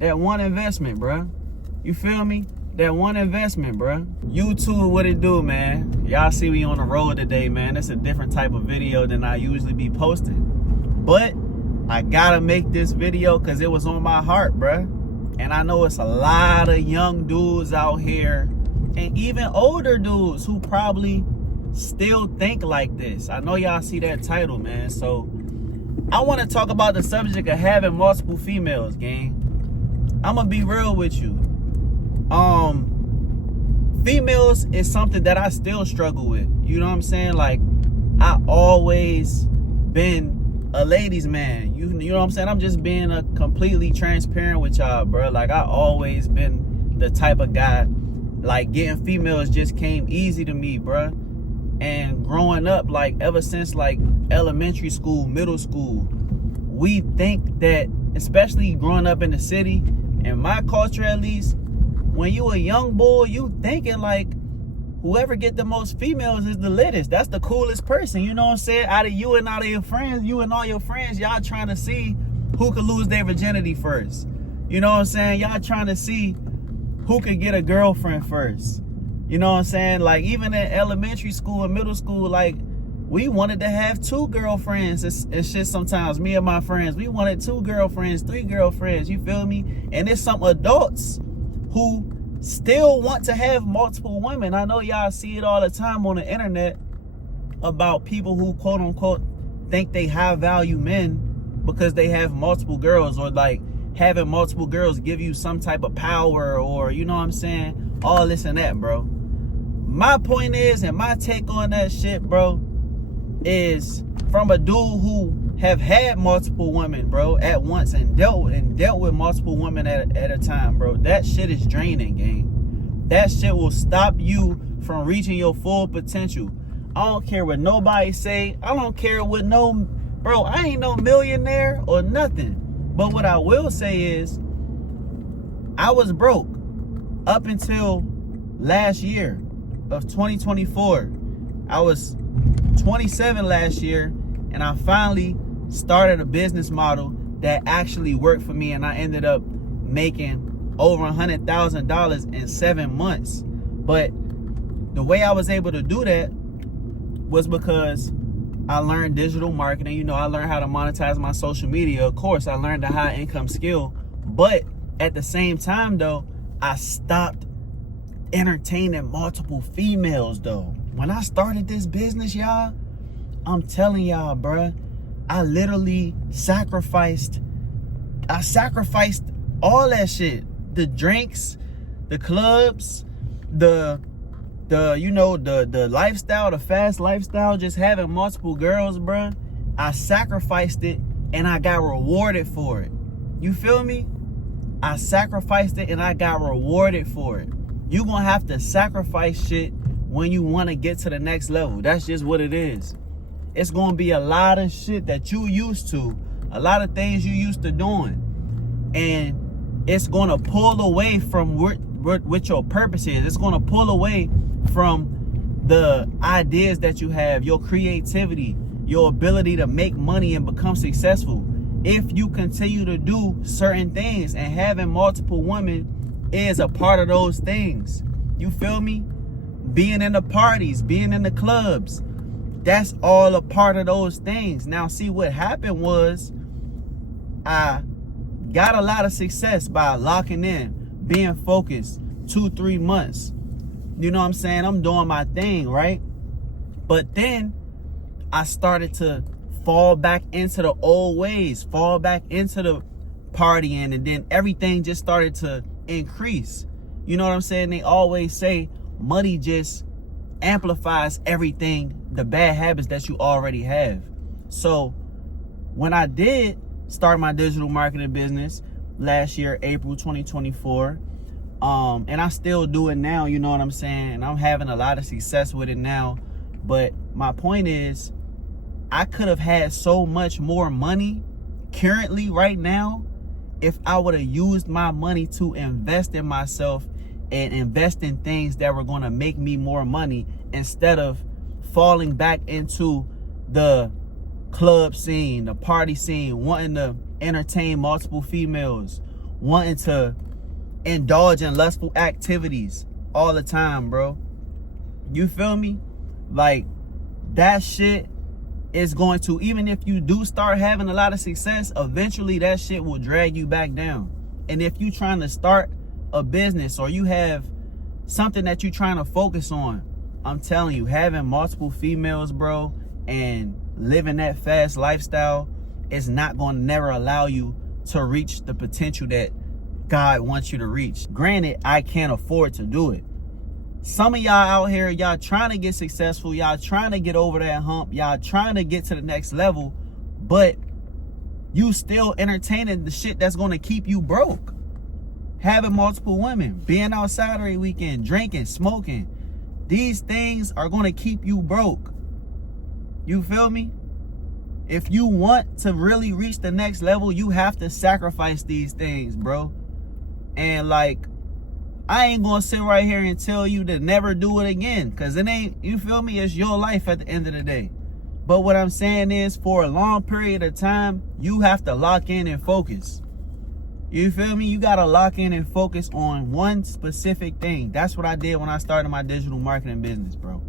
That one investment, bruh. You feel me? That one investment, bruh. YouTube, what it do, man? Y'all see me on the road today, man. It's a different type of video than I usually be posting. But I gotta make this video because it was on my heart, bruh. And I know it's a lot of young dudes out here and even older dudes who probably still think like this. I know y'all see that title, man. So I want to talk about the subject of having multiple females, gang. I'm gonna be real with you. Females is something that I still struggle with. You know what I'm saying? Like, I always been a ladies man. You know what I'm saying? I'm just being a completely transparent with y'all, bro. Like, I always been the type of guy, like, getting females just came easy to me, bro. And growing up, like, ever since like elementary school, middle school, we think that, especially growing up in the city, in my culture at least, when you a young boy, you thinking like whoever get the most females is the littest. That's the coolest person. You know what I'm saying? Out of you and out of your friends, you and all your friends, y'all trying to see who could lose their virginity first. You know what I'm saying? Y'all trying to see who could get a girlfriend first. You know what I'm saying? Like, even in elementary school and middle school, like, we wanted to have 2 girlfriends and shit sometimes. Me and my friends, we wanted 2 girlfriends, 3 girlfriends, you feel me? And there's some adults who still want to have multiple women. I know y'all see it all the time on the internet about people who, quote unquote, think they high value men because they have multiple girls, or like having multiple girls give you some type of power, or, you know what I'm saying? All this and that, bro. My point is, and my take on that shit, bro, is from a dude who have had multiple women, bro, at once, and dealt with multiple women at a time, bro. That shit is draining, gang. That shit will stop you from reaching your full potential. I don't care what nobody say. I don't care what bro, I ain't no millionaire or nothing. But what I will say is, I was broke up until last year of 2024. I was 27 last year, and I finally started a business model that actually worked for me, and I ended up making over $100,000 in 7 months. But the way I was able to do that was because I learned digital marketing. You know, I learned how to monetize my social media. Of course, I learned a high income skill, but at the same time though, I stopped entertaining multiple females though. When I started this business, y'all, I'm telling y'all, bruh, I literally sacrificed all that shit. The drinks, the clubs, the you know, the lifestyle, the fast lifestyle, just having multiple girls, bruh. I sacrificed it and I got rewarded for it. You feel me? I sacrificed it and I got rewarded for it. You gonna have to sacrifice shit when you want to get to the next level. That's just what it is. It's gonna be a lot of shit that you used to, a lot of things you used to doing, and it's gonna pull away from what your purpose is. It's gonna pull away from the ideas that you have, your creativity, your ability to make money and become successful. If you continue to do certain things, and having multiple women is a part of those things. You feel me? Being in the parties, being in the clubs, that's all a part of those things. Now, see, what happened was I got a lot of success by locking in, being focused 2-3 months. You know what I'm saying? I'm doing my thing, right? But then I started to fall back into the old ways, fall back into the partying, and then everything just started to increase. You know what I'm saying? They always say money just amplifies everything, the bad habits that you already have. So when I did start my digital marketing business last year, April 2024, and I still do it now, you know what I'm saying? And I'm having a lot of success with it now. But my point is, I could have had so much more money currently right now if I would have used my money to invest in myself and invest in things that were going to make me more money, instead of falling back into the club scene, the party scene, wanting to entertain multiple females, wanting to indulge in lustful activities all the time, bro. You feel me? Like, that shit is going to, even if you do start having a lot of success, eventually that shit will drag you back down. And if you trying to start a business or you have something that you're trying to focus on, I'm telling you, having multiple females, bro, and living that fast lifestyle is not going to never allow you to reach the potential that God wants you to reach. Granted, I can't afford to do it. Some of y'all out here, y'all trying to get successful, y'all trying to get over that hump, y'all trying to get to the next level, but you still entertaining the shit that's going to keep you broke. Having multiple women, being outside every weekend, drinking, smoking, these things are going to keep you broke. You feel me? If you want to really reach the next level, you have to sacrifice these things, bro. And like, I ain't gonna sit right here and tell you to never do it again, because it ain't, you feel me, it's your life at the end of the day. But what I'm saying is, for a long period of time, you have to lock in and focus. You feel me? You gotta lock in and focus on one specific thing. That's what I did when I started my digital marketing business, bro.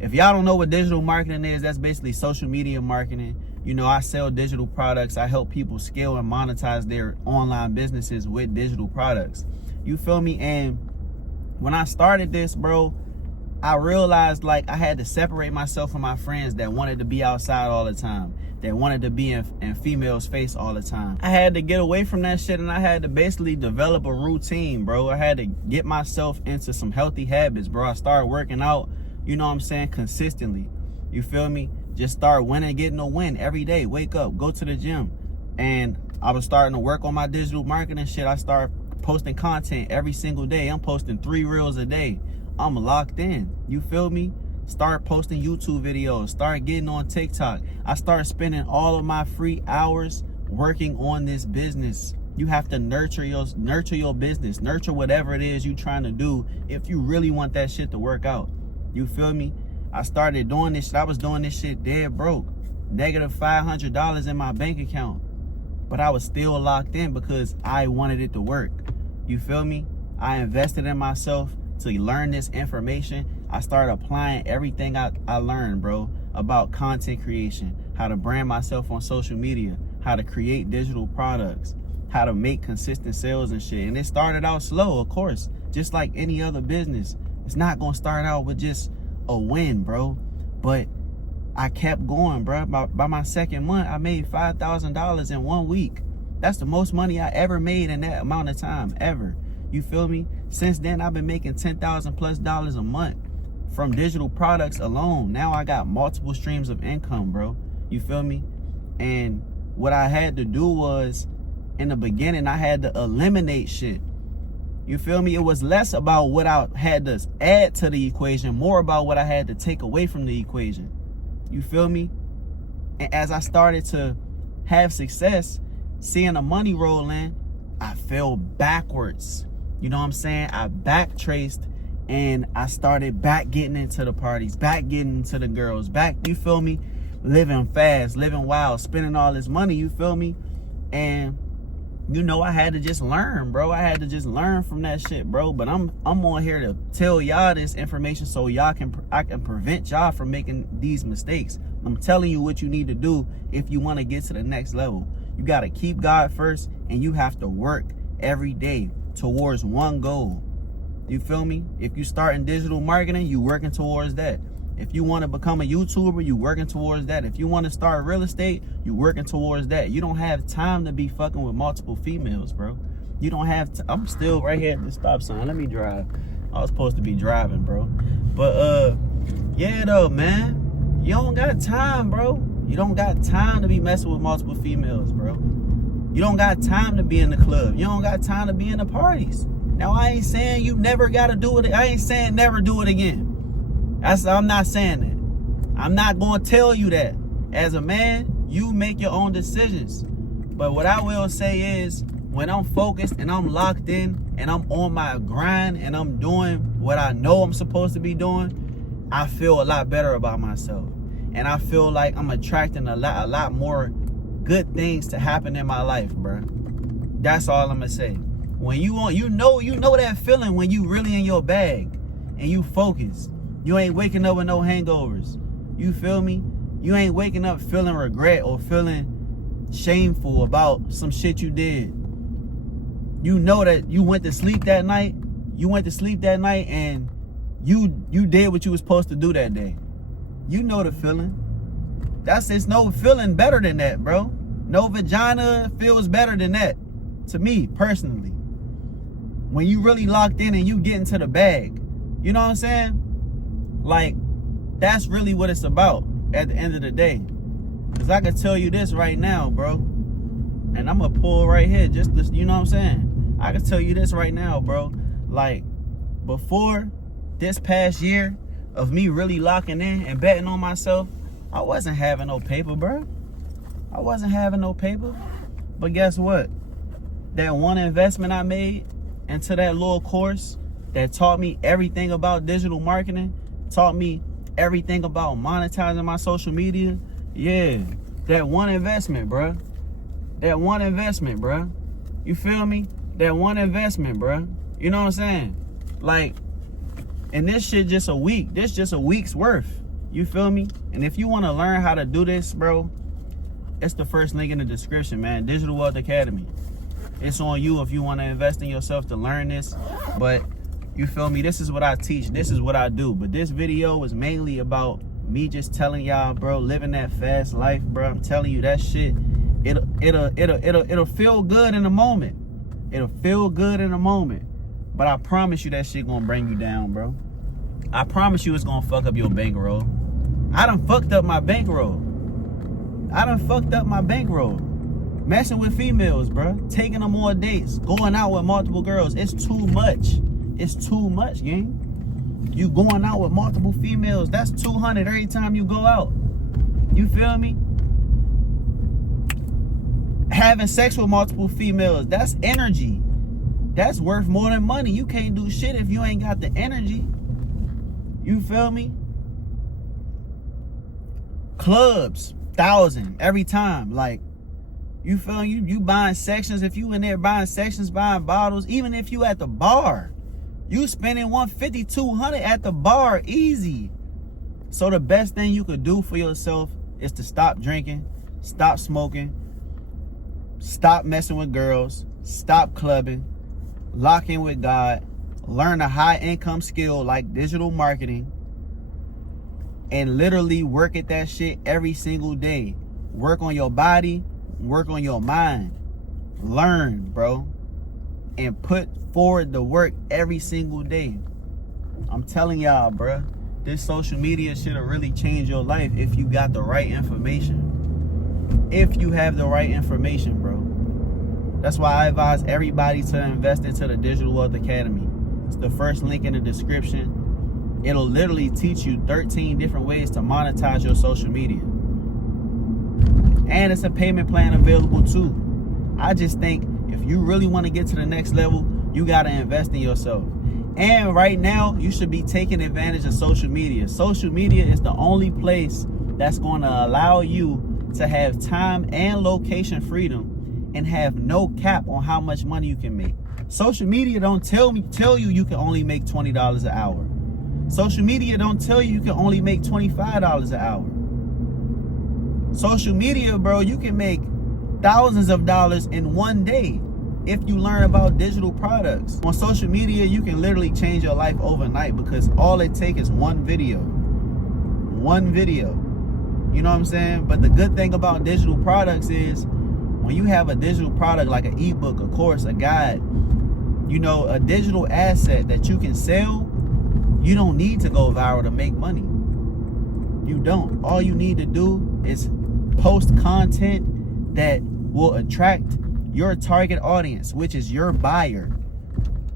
If y'all don't know what digital marketing is, that's basically social media marketing. You know, I sell digital products. I help people scale and monetize their online businesses with digital products. You feel me? And when I started this, bro, I realized like I had to separate myself from my friends that wanted to be outside all the time, that wanted to be in females' face all the time. I had to get away from that shit, and I had to basically develop a routine, bro. I had to get myself into some healthy habits, bro. I started working out, you know what I'm saying, consistently. You feel me? Just start winning, getting a win every day. Wake up, go to the gym. And I was starting to work on my digital marketing shit. I started posting content every single day. I'm posting 3 reels a day. I'm locked in. You feel me? Start posting YouTube videos. Start getting on TikTok. I started spending all of my free hours working on this business. You have to nurture your business. Nurture whatever it is you're trying to do if you really want that shit to work out. You feel me? I started doing this shit. I was doing this shit dead broke. Negative $500 in my bank account. But I was still locked in because I wanted it to work. You feel me? I invested in myself to learn this information. I started applying everything I learned, bro, about content creation, how to brand myself on social media, how to create digital products, how to make consistent sales and shit. And it started out slow, of course, just like any other business. It's not going to start out with just a win, bro. But I kept going, bro. By my second month, I made $5,000 in 1 week. That's the most money I ever made in that amount of time, ever. You feel me? Since then, I've been making $10,000+ a month from digital products alone. Now I got multiple streams of income, bro. You feel me? And what I had to do was, in the beginning, I had to eliminate shit. You feel me? It was less about what I had to add to the equation, more about what I had to take away from the equation. You feel me? And as I started to have success, seeing the money roll in, I fell backwards. You know what I'm saying? I backtraced and I started back getting into the parties, back getting into the girls, back, you feel me? Living fast, living wild, spending all this money, you feel me? And you know, I had to just learn, bro. I had to just learn from that shit, bro. But I'm on here to tell y'all this information so I can prevent y'all from making these mistakes. I'm telling you what you need to do if you want to get to the next level. You got to keep God first, and you have to work every day towards one goal. You feel me? If you start in digital marketing, you working towards that. If you want to become a YouTuber, you working towards that. If you want to start real estate, you working towards that. You don't have time to be fucking with multiple females, bro. You don't have I'm still right here at the stop sign. Let me drive. I was supposed to be driving, bro. But yeah though, man. You don't got time, bro. You don't got time to be messing with multiple females, bro. You don't got time to be in the club. You don't got time to be in the parties. Now, I ain't saying you never got to do it. I ain't saying never do it again. I'm not saying that. I'm not going to tell you that. As a man, you make your own decisions. But what I will say is, when I'm focused and I'm locked in and I'm on my grind and I'm doing what I know I'm supposed to be doing, I feel a lot better about myself. And I feel like I'm attracting a lot more good things to happen in my life, bro. That's all I'm gonna say. When you want, you know that feeling when you really in your bag and you focus. You ain't waking up with no hangovers. You feel me? You ain't waking up feeling regret or feeling shameful about some shit you did. You know that you went to sleep that night. You went to sleep that night and you did what you was supposed to do that day. You know the feeling. It's no feeling better than that, bro. No vagina feels better than that. To me, personally. When you really locked in and you get into the bag. You know what I'm saying? Like, that's really what it's about at the end of the day. Because I can tell you this right now, bro. And I'm going to pull right here just to, you know what I'm saying? I can tell you this right now, bro. Like, before this past year of me really locking in and betting on myself, I wasn't having no paper, bro. I wasn't having no paper. But guess what? That one investment I made into that little course that taught me everything about digital marketing, taught me everything about monetizing my social media. Yeah, that one investment, bro. That one investment, bro. You feel me? That one investment, bro. You know what I'm saying? Like, and this shit just a week. This just a week's worth. You feel me? And if you want to learn how to do this, bro, it's the first link in the description, man. Digital Wealth Academy. It's on you if you want to invest in yourself to learn this. But you feel me? This is what I teach. This is what I do. But this video was mainly about me just telling y'all, bro, living that fast life, bro. I'm telling you that shit. It'll feel good in the moment. It'll feel good in the moment. But I promise you that shit gonna bring you down, bro. I promise you it's gonna fuck up your bankroll. I done fucked up my bankroll. Messing with females, bro. Taking them on dates. Going out with multiple girls. It's too much. It's too much, gang. You going out with multiple females. That's 200 every time you go out. You feel me? Having sex with multiple females. That's energy. That's worth more than money. You can't do shit if you ain't got the energy. You feel me? Clubs. 1,000 every time. Like, you feel you buying sections. If you in there buying sections, buying bottles, even if you at the bar, you spending 150, 200 at the bar, easy. So the best thing you could do for yourself is to stop drinking, stop smoking, stop messing with girls, stop clubbing, lock in with God, learn a high income skill like digital marketing, and literally work at that shit every single day. Work on your body, work on your mind. Learn, bro. And put forward the work every single day. I'm telling y'all, bro. This social media shit'll really change your life if you got the right information. If you have the right information, bro. That's why I advise everybody to invest into the Digital Wealth Academy. It's the first link in the description. It'll literally teach you 13 different ways to monetize your social media. And it's a payment plan available too. I just think if you really want to get to the next level, you got to invest in yourself. And right now, you should be taking advantage of social media. Social media is the only place that's going to allow you to have time and location freedom and have no cap on how much money you can make. Social media don't tell you can only make $20 an hour. Social media don't tell you can only make $25 an hour. Social media, bro, you can make thousands of dollars in one day if you learn about digital products. On social media, you can literally change your life overnight because all it takes is one video. One video. You know what I'm saying? But the good thing about digital products is when you have a digital product like an ebook, a course, a guide, you know, a digital asset that you can sell, you don't need to go viral to make money. You don't. All you need to do is post content that will attract your target audience, which is your buyer.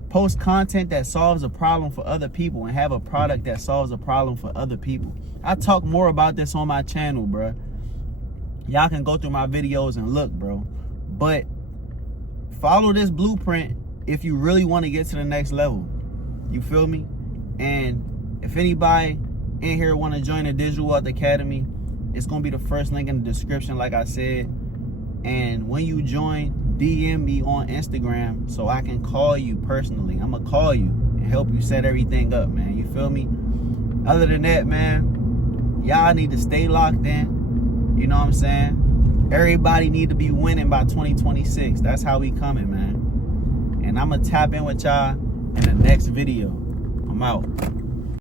Post content that solves a problem for other people and have a product that solves a problem for other people. I talk more about this on my channel, bro. Y'all can go through my videos and look, bro. But follow this blueprint if you really want to get to the next level. You feel me? And if anybody in here want to join the Digital Wealth Academy, it's going to be the first link in the description, like I said. And when you join, DM me on Instagram so I can call you personally. I'm gonna call you and help you set everything up, man. You feel me? Other than that, man, y'all need to stay locked in. You know what I'm saying? Everybody need to be winning by 2026. That's how we coming, man. And I'm gonna tap in with y'all in the next video. I'm out.